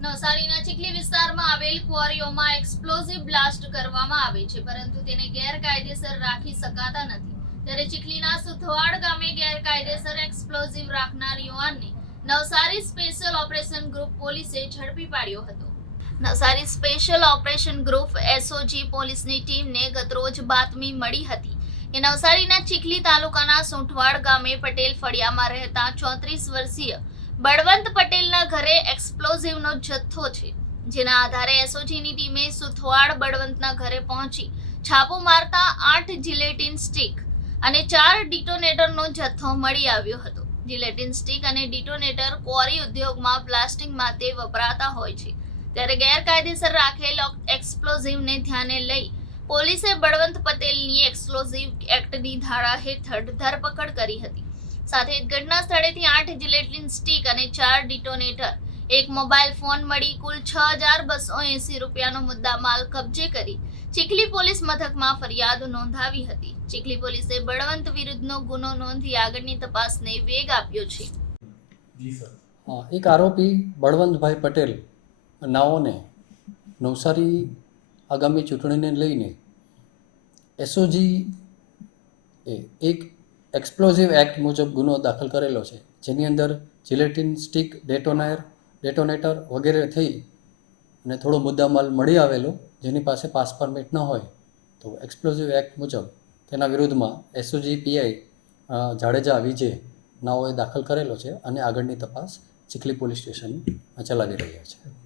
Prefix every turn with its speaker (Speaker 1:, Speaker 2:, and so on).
Speaker 1: નવસારીના ચીખલી વિસ્તારમાં આવેલ ક્વોરીઓમાં એક્સપ્લોઝિવ બ્લાસ્ટ કરવામાં આવે છે, પરંતુ તેને ગેરકાયદેસર રાખી શકાતા નથી. ત્યારે ચીખલીના સુથવાડ ગામે ગેરકાયદેસર એક્સપ્લોઝિવ રાખનાર યુવાનને નવસારી સ્પેશિયલ ઓપરેશન ગ્રુપ પોલીસે ઝડપી પાડ્યો હતો. Navsari special operation group SOG પોલીસની ટીમને ગતરોજ બાતમી મળી હતી કે નવસારીના ચીખલી તાલુકાના સુંઠવાડ ગામે પટેલ ફળિયામાં રહેતા ચોત્રીસ વર્ષીય બળવંત પટેલના ઘરે એક્સપ્લોઝિવનો જથ્થો છે, જેના આધારે એસઓજીની ટીમે સુથવાડ બળવંતના ઘરે પહોંચી છાપો મારતા આઠ જિલેટિન સ્ટિક અને ચાર ડિટોનેટરનો જથ્થો મળી આવ્યો હતો. જિલેટિન સ્ટિક અને ડિટોનેટર ક્વોરી ઉદ્યોગમાં પ્લાસ્ટિક માટે વપરાતા હોય છે. ત્યારે ગેરકાયદેસર રાખેલ એક્સપ્લોઝિવને ધ્યાને લઈ પોલીસે બળવંત પટેલની એક્સપ્લોઝિવ એક્ટની ધારા હેઠળ ધરપકડ કરી હતી. સાથે ઘટના સ્થળેથી આઠ જિલેટિન સ્ટીક અને ચાર ડિટોનેટર એક મોબાઈલ ફોન મળી કુલ છ હજાર બસો એસી રૂપિયાનો મુદ્દા માલ કબજે કરી. ચીખલી પોલીસ મથકમાં ફરિયાદ નોંધાવી હતી. ચીખલી પોલીસે બળવંત વિરુદ્ધનો ગુનો નોંધી આગળની તપાસને વેગ આપ્યો છે.
Speaker 2: જી સર.
Speaker 3: હા, એક આરોપી બળવંતભાઈ પટેલ નાઓને નવસારી આગામી ચૂંટણીને લઈને એસઓજી એક એક્સપ્લોઝિવ એક્ટ મુજબ ગુનો દાખલ કરેલો છે, જેની અંદર જિલેટિન સ્ટિક ડેટોનાયર, ડેટોનેટર વગેરે થઈ અને થોડો મુદ્દામાલ મળી આવેલો, જેની પાસે પાસ પરમિટ ન હોય. તો એક્સપ્લોઝિવ એક્ટ મુજબ તેના વિરુદ્ધમાં એસઓજી પીઆઈ જાડેજા વિજે નાઓએ દાખલ કરેલો છે અને આગળની તપાસ ચીખલી પોલીસ સ્ટેશન ચલાવી રહ્યા છે.